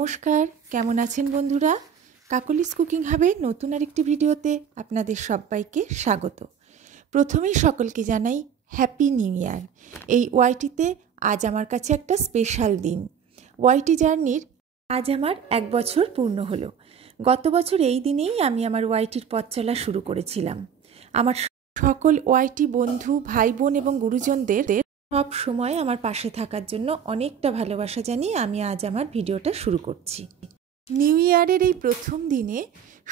নমস্কার, কেমন আছেন বন্ধুরা? কাকলিস কুকিং হাবের নতুন আরেকটি ভিডিওতে আপনাদের সবাইকে স্বাগত। প্রথমেই সকলকে জানাই হ্যাপি নিউ ইয়ার। এই ওয়াইটিতে আজ আমার কাছে একটা স্পেশাল দিন। ওয়াইটি জার্নির আজ আমার 1 বছর পূর্ণ হলো। গত বছর এই দিনেই আমি আমার ওয়াইটির পথ চলা শুরু করেছিলাম। আমার সকল ওয়াইটি বন্ধু, ভাই বোন এবং গুরুজনদের সব সময় আমার পাশে থাকার জন্য অনেকটা ভালোবাসা জানিয়ে আমি আজ আমার ভিডিওটা শুরু করছি। নিউ ইয়ারের এই প্রথম দিনে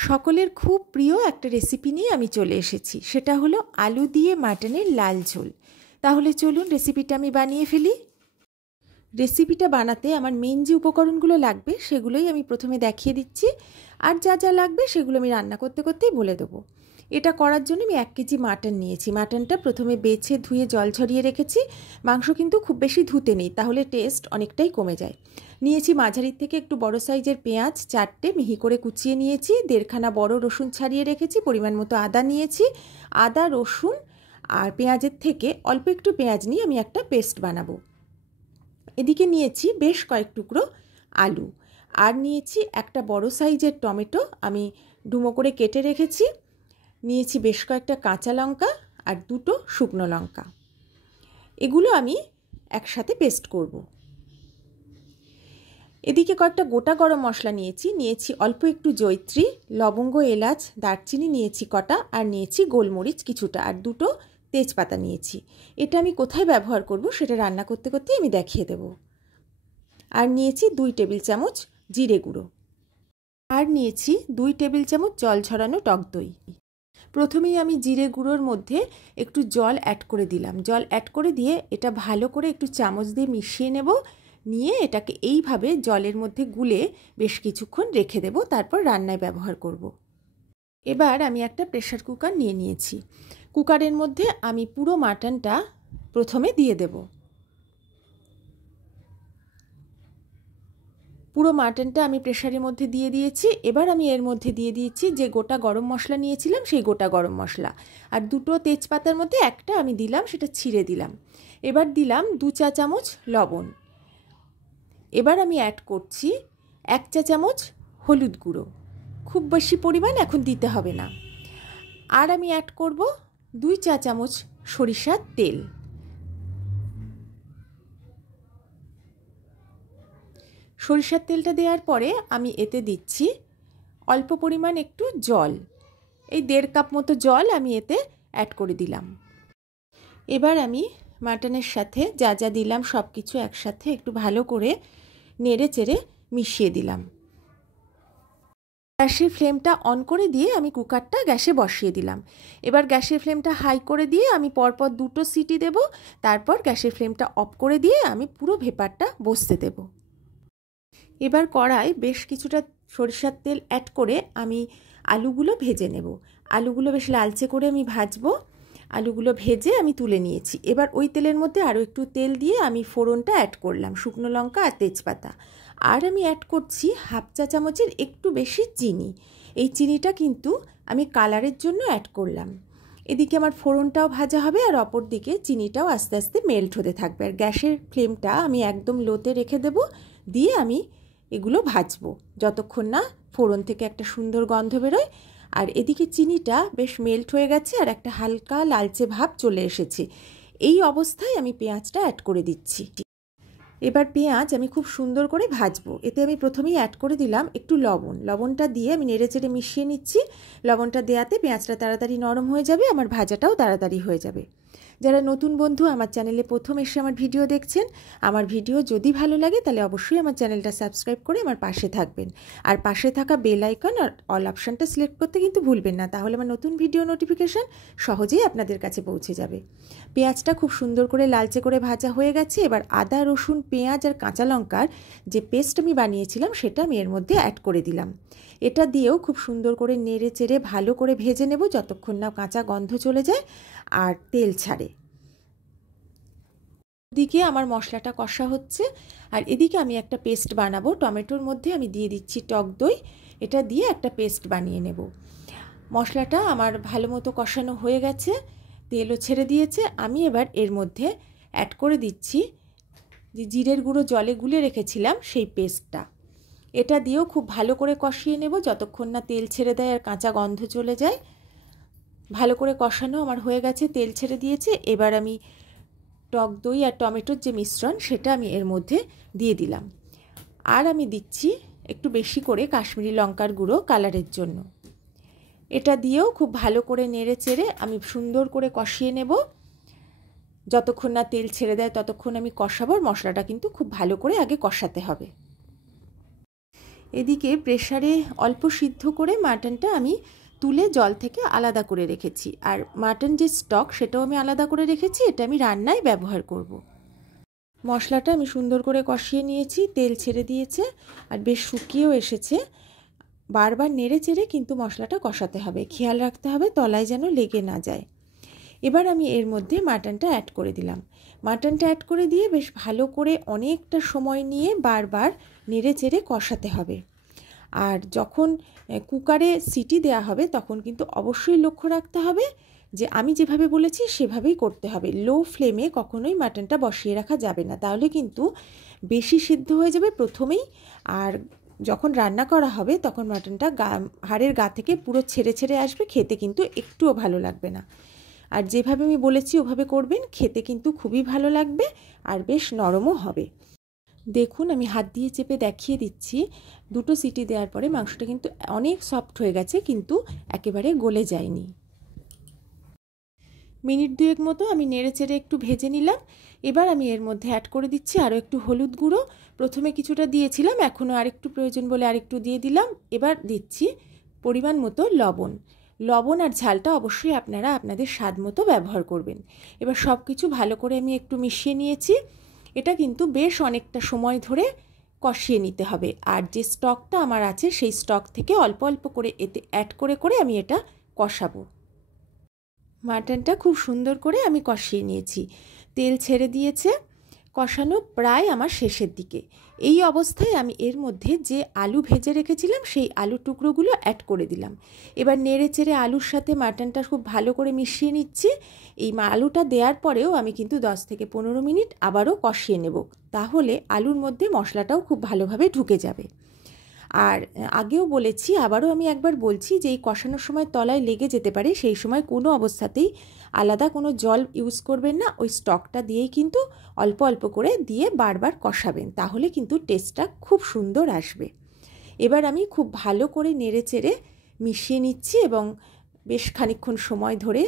সকলের খুব প্রিয় একটা রেসিপি নিয়ে আমি চলে এসেছি। সেটা হলো আলু দিয়ে মাটনের লাল ঝোল। তাহলে চলুন রেসিপিটা আমি বানিয়ে ফেলি। রেসিপিটা বানাতে আমার মেন যে উপকরণগুলো লাগবে সেগুলোই আমি প্রথমে দেখিয়ে দিচ্ছি, আর যা যা লাগবে সেগুলো আমি রান্না করতে করতেই বলে দেবো। এটা করার জন্য আমি 1 কেজি মাটন নিয়েছি। মাটনটা প্রথমে বেছে ধুয়ে জল ঝরিয়ে রেখেছি। মাংস কিন্তু খুব বেশি ধুতে নেই, তাহলে টেস্ট অনেকটাই কমে যায়। নিয়েছি মাঝারির থেকে একটু বড় সাইজের পেঁয়াজ 4টে মিহি করে কুচিয়ে নিয়েছি। 1.5খানা বড় রসুন ছাড়িয়ে রেখেছি। পরিমাণ মতো আদা নিয়েছি। আদা, রসুন আর পেঁয়াজের থেকে অল্প একটু পেঁয়াজ নিয়ে আমি একটা পেস্ট বানাবো। এদিকে নিয়েছি বেশ কয়েক টুকরো আলু, আর নিয়েছি একটা বড় সাইজের টমেটো আমি ডুমো করে কেটে রেখেছি। নিয়েছি বেশ কয়েকটা কাঁচা লঙ্কা আর 2টো শুকনো লঙ্কা। এগুলো আমি একসাথে পেস্ট করব। এদিকে কয়েকটা গোটা গরম মশলা নিয়েছি অল্প একটু জয়িত্রী, লবঙ্গ, এলাচ, দারচিনি নিয়েছি কটা, আর নিয়েছি গোলমরিচ কিছুটা, আর 2টো তেজপাতা নিয়েছি। এটা আমি কোথায় ব্যবহার করব সেটা রান্না করতে করতে আমি দেখিয়ে দেব। আর নিয়েছি 2 টেবিল চামচ জিরে গুঁড়ো, আর নিয়েছি 2 টেবিল চামচ জল ঝরানো টক দই। প্রথমেই আমি জিরে গুঁড়োর মধ্যে একটু জল অ্যাড করে দিলাম। জল অ্যাড করে দিয়ে এটা ভালো করে একটু চামচ দিয়ে মিশিয়ে নেব। নিয়ে এটাকে এইভাবে জলের মধ্যে গুলে বেশ কিছুক্ষণ রেখে দেব, তারপর রান্নায় ব্যবহার করব। এবার আমি একটা প্রেসার কুকার নিয়েছি। কুকারের মধ্যে আমি পুরো মাটনটা প্রথমে দিয়ে দেব। পুরো মাটনটা আমি প্রেসারের মধ্যে দিয়ে দিয়েছি। এবার আমি এর মধ্যে দিয়ে দিয়েছি যে গোটা গরম মশলা নিয়েছিলাম সেই গোটা গরম মশলা, আর 2টো তেজপাতার মধ্যে একটা আমি দিলাম, সেটা ছিঁড়ে দিলাম। এবার দিলাম 2 চা চামচ লবণ। এবার আমি অ্যাড করছি 1 চা চামচ হলুদ গুঁড়ো। খুব বেশি পরিমাণ এখন দিতে হবে না। আর আমি অ্যাড করব 2 চা চামচ সরিষার তেল। সরিষার তেলটা দেওয়ার পরে আমি এতে দিচ্ছি অল্প পরিমাণ একটু জল। এই 1.5 কাপ মতো জল আমি এতে অ্যাড করে দিলাম। এবার আমি মাটনের সাথে যা যা দিলাম সব কিছু একসাথে একটু ভালো করে নেড়ে চেড়ে মিশিয়ে দিলাম। গ্যাসের ফ্লেমটা অন করে দিয়ে আমি কুকারটা গ্যাসে বসিয়ে দিলাম। এবার গ্যাসের ফ্লেমটা হাই করে দিয়ে আমি পরপর 2টো সিটি দেব। তারপর গ্যাসের ফ্লেমটা অফ করে দিয়ে আমি পুরো ভেপারটা বসতে দেব। এবার কড়ায় বেশ কিছুটা সরিষার তেল অ্যাড করে আমি আলুগুলো ভেজে নেব। আলুগুলো বেশ লালচে করে আমি ভাজবো। আলুগুলো ভেজে আমি তুলে নিয়েছি। এবার ওই তেলের মধ্যে আরও একটু তেল দিয়ে আমি ফোড়নটা অ্যাড করলাম, শুকনো লঙ্কা আর তেজপাতা। আর আমি অ্যাড করছি 1/2 চা চামচের একটু বেশি চিনি। এই চিনিটা কিন্তু আমি কালারের জন্য অ্যাড করলাম। এদিকে আমার ফোড়নটাও ভাজা হবে, আর অপর দিকে চিনিটাও আস্তে আস্তে মেল্ট হতে থাকবে। আর গ্যাসের ফ্লেমটা আমি একদম লোতে রেখে দেব। দিয়ে আমি এগুলো ভাজবো যতক্ষণ না ফোড়ন থেকে একটা সুন্দর গন্ধ বেরোয়। আর এদিকে চিনিটা বেশ মেল্ট হয়ে গেছে আর একটা হালকা লালচে ভাব চলে এসেছে। এই অবস্থায় আমি পেঁয়াজটা অ্যাড করে দিচ্ছি। এবার পেঁয়াজ আমি খুব সুন্দর করে ভাজবো। এতে আমি প্রথমেই অ্যাড করে দিলাম একটু লবণ। লবণটা দিয়ে আমি নেড়ে চেড়ে মিশিয়ে নিচ্ছি। লবণটা দেওয়াতে পেঁয়াজটা তাড়াতাড়ি নরম হয়ে যাবে, আমার ভাজাটাও তাড়াতাড়ি হয়ে যাবে। যারা নতুন বন্ধু আমার চ্যানেলে প্রথম এসে আমার ভিডিও দেখছেন, আমার ভিডিও যদি ভালো লাগে তাহলে অবশ্যই আমার চ্যানেলটা সাবস্ক্রাইব করে আমার পাশে থাকবেন। আর পাশে থাকা বেল আইকন আর অল অপশানটা সিলেক্ট করতে কিন্তু ভুলবেন না, তাহলে আমার নতুন ভিডিও নোটিফিকেশান সহজেই আপনাদের কাছে পৌঁছে যাবে। পেঁয়াজটা খুব সুন্দর করে লালচে করে ভাজা হয়ে গেছে। এবার আদা, রসুন, পেঁয়াজ আর কাঁচা লঙ্কার যে পেস্ট আমি বানিয়েছিলাম সেটা আমি এর মধ্যে অ্যাড করে দিলাম। এটা দিয়েও খুব সুন্দর করে নেড়ে চেড়ে ভালো করে ভেজে নেব যতক্ষণ না কাঁচা গন্ধ চলে যায় আর তেল ছাড়ে। এদিকে আমার মশলাটা কষা হচ্ছে, আর এদিকে আমি একটা পেস্ট বানাবো। টমেটোর মধ্যে আমি দিয়ে দিচ্ছি টক দই। এটা দিয়ে একটা পেস্ট বানিয়ে নেব। মশলাটা আমার ভালো মতো কষানো হয়ে গেছে, তেলও ছেড়ে দিয়েছে। আমি এবার এর মধ্যে অ্যাড করে দিচ্ছি যে জিরের গুঁড়ো জলে গুলে রেখেছিলাম সেই পেস্টটা। এটা দিয়েও খুব ভালো করে কষিয়ে নেব যতক্ষণ না তেল ছেড়ে দেয় আর কাঁচা গন্ধ চলে যায়। ভালো করে কষানো আমার হয়ে গেছে, তেল ছেড়ে দিয়েছে। এবার আমি টক দই আর টমেটোর যে মিশ্রণ সেটা আমি এর মধ্যে দিয়ে দিলাম। আর আমি দিচ্ছি একটু বেশি করে কাশ্মীরি লঙ্কার গুঁড়ো কালারের জন্য। এটা দিয়েও খুব ভালো করে নেড়ে চেড়ে আমি সুন্দর করে কষিয়ে নেব। যতক্ষণ না তেল ছেড়ে দেয় ততক্ষণ আমি কষাবো। মশলাটা কিন্তু খুব ভালো করে আগে কষাতে হবে। এদিকে প্রেসারে অল্প সিদ্ধ করে মাটনটা আমি তুলে জল থেকে আলাদা করে রেখেছি। আর মাটন যে স্টক সেটাও আমি আলাদা করে রেখেছি, এটা আমি রান্নায় ব্যবহার করব। মশলাটা আমি সুন্দর করে কষিয়ে নিয়েছি, তেল ছেড়ে দিয়েছে আর বেশ শুকিয়েও এসেছে। বারবার নেড়ে চেড়ে কিন্তু মশলাটা কষাতে হবে, খেয়াল রাখতে হবে তলায় যেন লেগে না যায়। এবার আমি এর মধ্যে মাটনটা অ্যাড করে দিলাম। মাটনটা অ্যাড করে দিয়ে বেশ ভালো করে অনেকটা সময় নিয়ে বারবার নেড়ে চেড়ে কষাতে হবে। আর যখন কুকারে সিটি দেয়া হবে তখন কিন্তু অবশ্যই লক্ষ্য রাখতে হবে যে আমি যেভাবে বলেছি সেভাবেই করতে হবে। লো ফ্লেমে কখনোই মাটনটা বসিয়ে রাখা যাবে না, তাহলে কিন্তু বেশি সিদ্ধ হয়ে যাবে প্রথমেই। আর যখন রান্না করা হবে তখন মাটনটা হাড়ের গা থেকে পুরো ছেড়ে ছেড়ে আসবে, খেতে কিন্তু একটুও ভালো লাগবে না। আর যেভাবে আমি বলেছি ওভাবে করবেন, খেতে কিন্তু খুবই ভালো লাগবে আর বেশ নরমও হবে। দেখুন আমি হাত দিয়ে চেপে দেখিয়ে দিচ্ছি, দুটো সিটি দেওয়ার পরে মাংসটা কিন্তু অনেক সফট হয়ে গেছে, কিন্তু একেবারে গলে যায়নি। মিনিট দুয়েক মতো আমি নেড়ে চেড়ে একটু ভেজে নিলাম। এবার আমি এর মধ্যে অ্যাড করে দিচ্ছি আরও একটু হলুদ গুঁড়ো। প্রথমে কিছুটা দিয়েছিলাম, এখনও আরেকটু প্রয়োজন বলে আরেকটু দিয়ে দিলাম। এবার দিচ্ছি পরিমাণ মতো লবণ। লবণ আর ঝালটা অবশ্যই আপনারা আপনাদের স্বাদ মতো ব্যবহার করবেন। এবার সব কিছু ভালো করে আমি একটু মিশিয়ে নিয়েছি। এটা কিন্তু বেশ অনেকটা সময় ধরে কষিয়ে নিতে হবে। আর যে স্টকটা আমার আছে সেই স্টক থেকে অল্প অল্প করে এতে অ্যাড করে করে আমি এটা কষাবো। মাটনটা খুব সুন্দর করে আমি কষিয়ে নিয়েছি, তেল ছেড়ে দিয়েছে, কষানো প্রায় আমার শেষের দিকে। এই অবস্থায় আমি এর মধ্যে যে আলু ভেজে রেখেছিলাম সেই আলুর টুকরোগুলো অ্যাড করে দিলাম। এবার নেড়ে চেড়ে আলুর সাথে মাটনটা খুব ভালো করে মিশিয়ে নিচ্ছি। এই আলুটা দেওয়ার পরেও আমি কিন্তু 10 থেকে 15 মিনিট আবারও কষিয়ে নেব, তাহলে আলুর মধ্যে মশলাটাও খুব ভালোভাবে ঢুকে যাবে। আর আগেও বলেছি, আবারও আমি একবার বলছি যে এই কষানোর সময় তলায় লেগে যেতে পারে, সেই সময় কোনো অবস্থাতেই আলাদা কোনো জল ইউজ করবেন না। ওই স্টকটা দিয়েই কিন্তু অল্প অল্প করে দিয়ে বারবার কষাবেন, তাহলে কিন্তু টেস্টটা খুব সুন্দর আসবে। এবার আমি খুব ভালো করে নেড়ে চেড়ে মিশিয়ে নিচ্ছি এবং বেশ খানিকক্ষণ সময় ধরে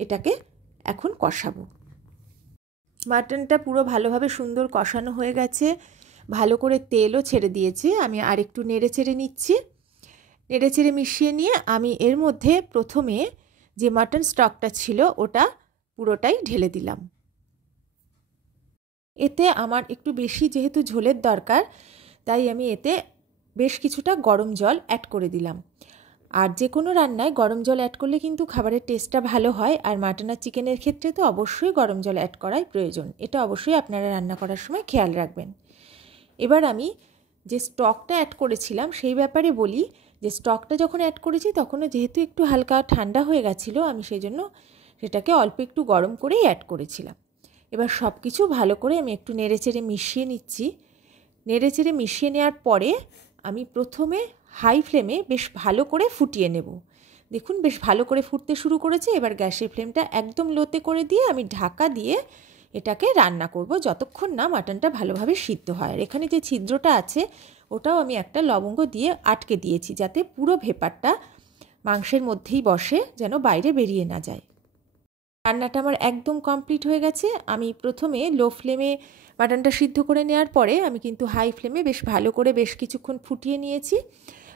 এটাকে এখন কষাবো। মাটনটা পুরো ভালোভাবে সুন্দর কষানো হয়ে গেছে, ভালো করে তেলও ছেড়ে দিয়েছে। আমি আরেকটু নেড়ে চেড়ে নিচ্ছি। নেড়ে চেড়ে মিশিয়ে নিয়ে আমি এর মধ্যে প্রথমে যে মাটন স্টকটা ছিল ওটা পুরোটাই ঢেলে দিলাম। এতে আমার একটু বেশি যেহেতু ঝোলের দরকার, তাই আমি এতে বেশ কিছুটা গরম জল অ্যাড করে দিলাম। আর যে কোনো রান্নায় গরম জল অ্যাড করলে কিন্তু খাবারের টেস্টটা ভালো হয়। আর মাটন আর চিকেনের ক্ষেত্রে তো অবশ্যই গরম জল অ্যাড করাই প্রয়োজন, এটা অবশ্যই আপনারা রান্না করার সময় খেয়াল রাখবেন। এবার আমি যে স্টকটা অ্যাড করেছিলাম সেই ব্যাপারে বলি, যে স্টকটা যখন অ্যাড করেছি তখনও যেহেতু একটু হালকা ঠান্ডা হয়ে গেছিলো, আমি সেই জন্য সেটাকে অল্প একটু গরম করেই অ্যাড করেছিলাম। এবার সব কিছু ভালো করে আমি একটু নেড়েচেড়ে মিশিয়ে নিচ্ছি। নেড়েচেড়ে মিশিয়ে নেওয়ার পরে আমি প্রথমে হাই ফ্লেমে বেশ ভালো করে ফুটিয়ে নেব। দেখুন বেশ ভালো করে ফুটতে শুরু করেছে। এবার গ্যাসের ফ্লেমটা একদম লোতে করে দিয়ে আমি ঢাকা দিয়ে এটাকে রান্না করব যতক্ষণ না মাটনটা ভালোভাবে সিদ্ধ হয়। আর এখানে যে ছিদ্রটা আছে ওটাও আমি একটা লবঙ্গ দিয়ে আটকে দিয়েছি, যাতে পুরো ভেপারটা মাংসের মধ্যেই বসে, যেন বাইরে বেরিয়ে না যায়। রান্নাটা আমার একদম কমপ্লিট হয়ে গেছে। আমি প্রথমে লো ফ্লেমে মাটনটা সিদ্ধ করে নেওয়ার পরে আমি কিন্তু হাই ফ্লেমে বেশ ভালো করে বেশ কিছুক্ষণ ফুটিয়ে নিয়েছি।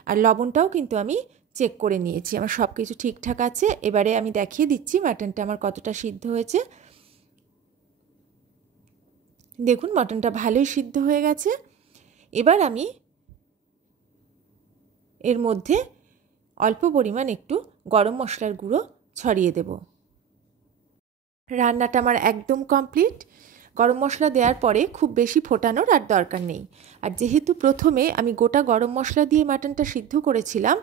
আর লবণটাও কিন্তু আমি চেক করে নিয়েছি, আমার সব কিছু ঠিকঠাক আছে। এবারে আমি দেখিয়ে দিচ্ছি মাটনটা আমার কতটা সিদ্ধ হয়েছে। দেখুন মাটনটা ভালোই সিদ্ধ হয়ে গেছে। এবার আমি এর মধ্যে অল্প পরিমাণ একটু গরম মশলার গুঁড়ো ছড়িয়ে দেব। রান্নাটা আমার একদম কমপ্লিট। গরম মশলা দেওয়ার পরে খুব বেশি ফোটানোর আর দরকার নেই। আর যেহেতু প্রথমে আমি গোটা গরম মশলা দিয়ে মাটনটা সিদ্ধ করেছিলাম,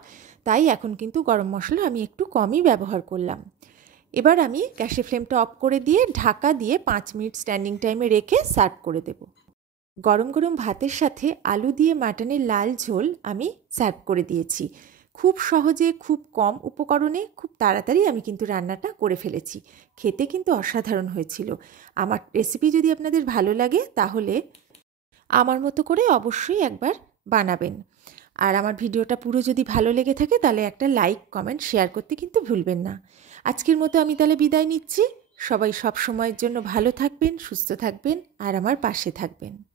তাই এখন কিন্তু গরম মশলা আমি একটু কমই ব্যবহার করলাম। এবার আমি গ্যাসের ফ্লেমটা অফ করে দিয়ে ঢাকা দিয়ে 5 মিনিট স্ট্যান্ডিং টাইমে রেখে সার্ভ করে দেব। গরম গরম ভাতের সাথে আলু দিয়ে মাটনের লাল ঝোল আমি সার্ভ করে দিয়েছি। খুব সহজে, খুব কম উপকরণে, খুব তাড়াতাড়ি আমি কিন্তু রান্নাটা করে ফেলেছি। খেতে কিন্তু অসাধারণ হয়েছিল। আমার রেসিপি যদি আপনাদের ভালো লাগে তাহলে আমার মতো করে অবশ্যই একবার বানাবেন। আর আমার ভিডিওটা পুরো যদি ভালো লেগে থাকে তাহলে একটা লাইক, কমেন্ট, শেয়ার করতে কিন্তু ভুলবেন না। আজকের মতো আমি তাহলে বিদায় নিচ্ছি। সবাই সব সময়ের জন্য ভালো থাকবেন, সুস্থ থাকবেন আর আমার পাশে থাকবেন।